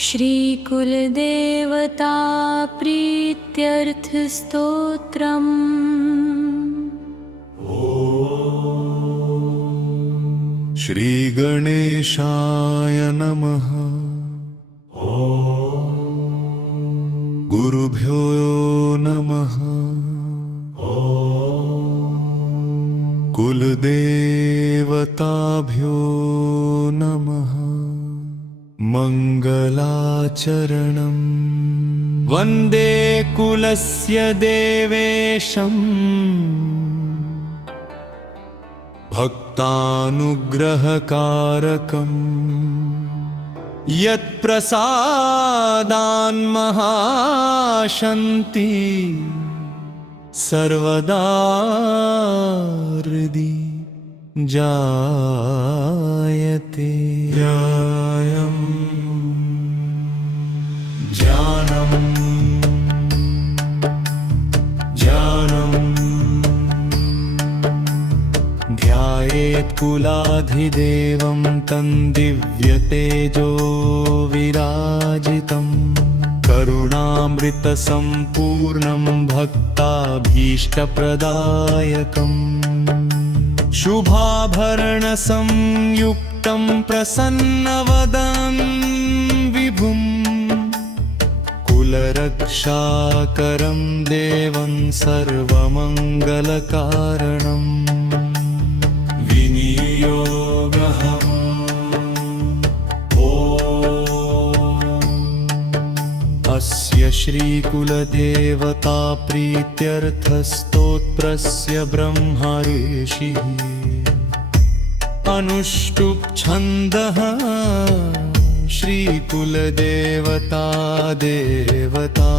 श्रीकुलदेवता प्रीत्यर्थस्तोत्रम्। श्रीगणेशाय नमः। गुरुभ्यो नमः। कुलदेवताभ्यो नमः। मङ्गलाचरणम् वन्दे कुलस्य देवेशम्। भक्तानुग्रहकारकम् यत्प्रसादान्महाशन्ति सर्वदा हृदि जायते। ध्यायेत् कुलाधिदेवं तं दिव्यतेजो विराजितं। करुणामृतसम्पूर्णं भक्ताभीष्टप्रदायकम्। शुभाभरणसंयुक्तं प्रसन्नवदनं विभुम्। कुलरक्षाकरं देवं सर्वमङ्गलकारणम्। विनियोगः अस्य श्रीकुलदेवता प्रीत्यर्थस्तोत्रस्य ब्रह्मा ऋषिः अनुष्टुप् छन्दः। श्रीकुलदेवता देवता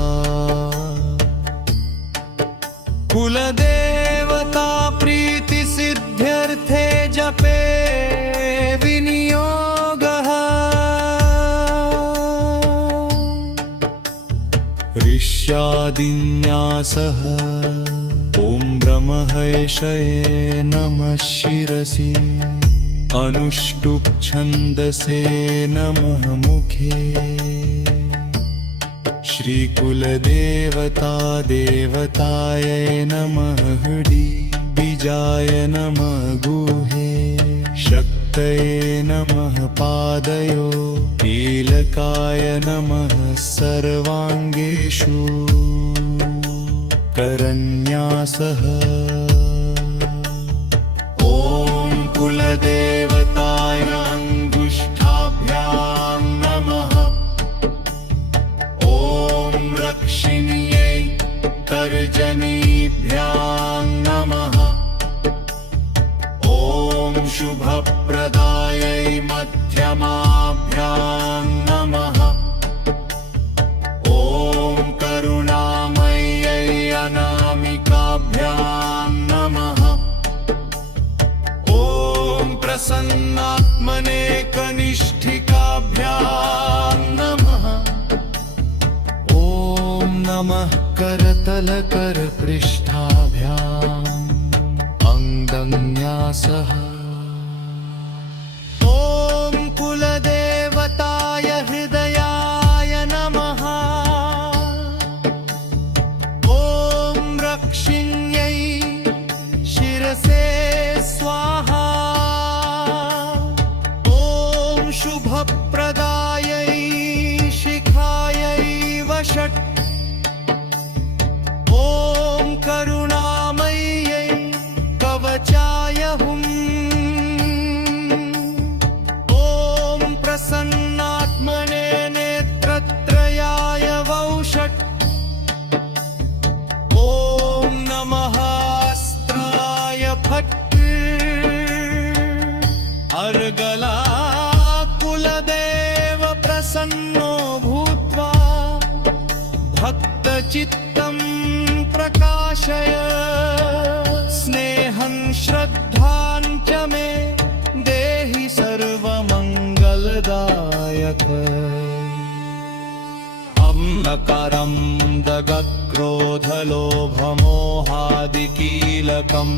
कुलदेवता प्रीतिसिद्ध्यर्थे जपे विनियोगः। ऋष्यादिन्यासः ॐ ब्रह्महर्षये नमः शिरसि। अनुष्टुप् छन्दसे नमः मुखे। श्रीकुलदेवता देवतायै नमः हृदि। बीजाय नमः गुहे। शक्तये नमः पादयो। कीलकाय नमः सर्वाङ्गेषु। करन्यासः ॐ कुलदेवताय अङ्गुष्ठाभ्यां नमः। ॐ रक्षिण्यै तर्जनीभ्यां नमः। ॐ शुभप्रदायै मध्यमाभ्यां नमः। ॐ करुणामय्यै अनामिकाभ्यां नमः। ॐ प्रसन्नात्मने कनिष्ठिकाभ्यां नमः। ॐ नमः करतलकरपृष्ठाभ्याम् अङ्गन्यासः। ॐ कुलदेवताय हृदयाय नमः। ॐ रक्षिण्यै शिरसे स्वाहा। ॐ शुभप्रदायै शिखायै वषट्। ॐ करुणामय्यै कवचाय हुम्। ॐ प्रसन्नात्मने नेत्रत्रयाय वौषट्। ॐ नमः अस्त्राय फट्। अर्गला कुलदेव प्रसन्नो भूत्वा भक्तचित्तं प्रकाशय। स्नेहं श्रद्धां च मे देहि सर्वमङ्गलदायक। अंधकारं दगक्रोधलोभमोहादिकीलकम्।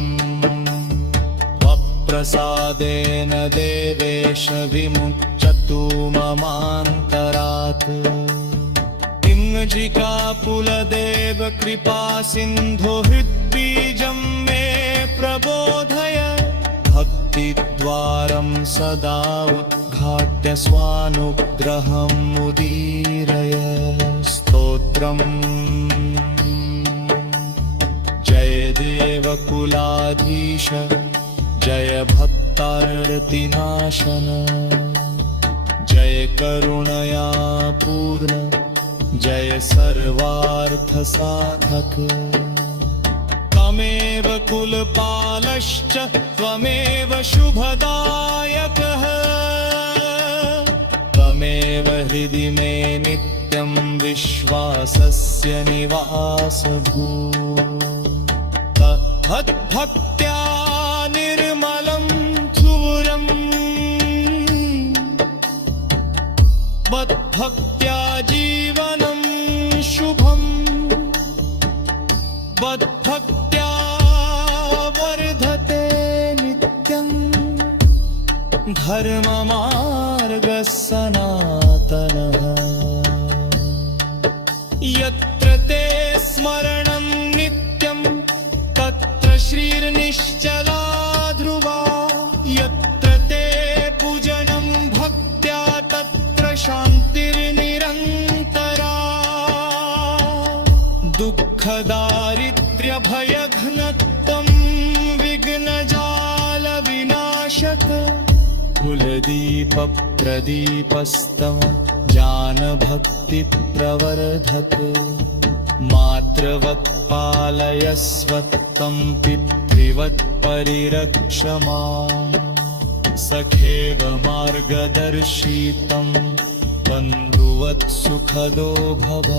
प्रसादेन देवेश विमुच्यतु ममान्तरात्। साधक इंजिका कुलदेव कृपा सिंधु हृद्बीजं मे प्रबोधय भक्तिद्वारं सदा उद्घाट्य स्वानुग्रहम् उदीरय स्तोत्रम् जय देवकुलाधीश जय भक्तार्तिनाशन जय करुणया पूर्ण जय सर्वार्थसाधक त्वमेव कुलपालश्च त्वमेव शुभदायकः त्वमेव हृदि मे नित्यं विश्वासस्य निवासभूः तद्भक्त्या निर्मलं सुरम् मद्भक्त्या जीवनं शुभम् मद्भक्त्या वर्धते नित्यम् धर्ममार्गः सनातनः यत्र ते स्मरणं नित्यं तत्र श्रीर्निश्चला ध्रुवा यत्र ते पूजनं भक्त्या तत्र शान्तिर्निरन्तरा दुःखदारिद्र्यभयघ्नत्वं विघ्नजालविनाशक कुलदीपप्रदीपस्तव ज्ञानभक्तिप्रवर्धक मातृवत्पालयस्व त्वं पितृवत् परिरक्ष माम् सखेव मार्गदर्शितं बन्धुवत् सुखदो भव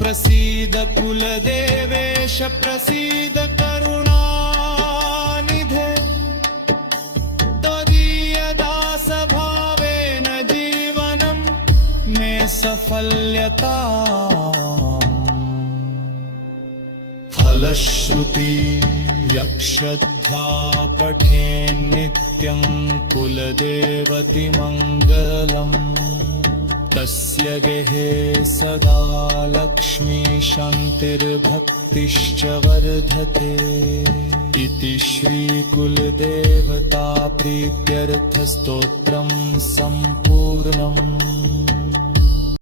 प्रसीद कुलदेवेश प्रसीद करुणानिधे त्वदीयदासभावेन जीवनं मे सफल्यताम् फलश्रुति यक्षध्वा पठेन्नित्यं कुलदेवति मङ्गलम् तस्य गेहे सदा लक्ष्मी शान्तिर्भक्तिश्च वर्धते इति श्रीकुलदेवता प्रीत्यर्थस्तोत्रं सम्पूर्णम्।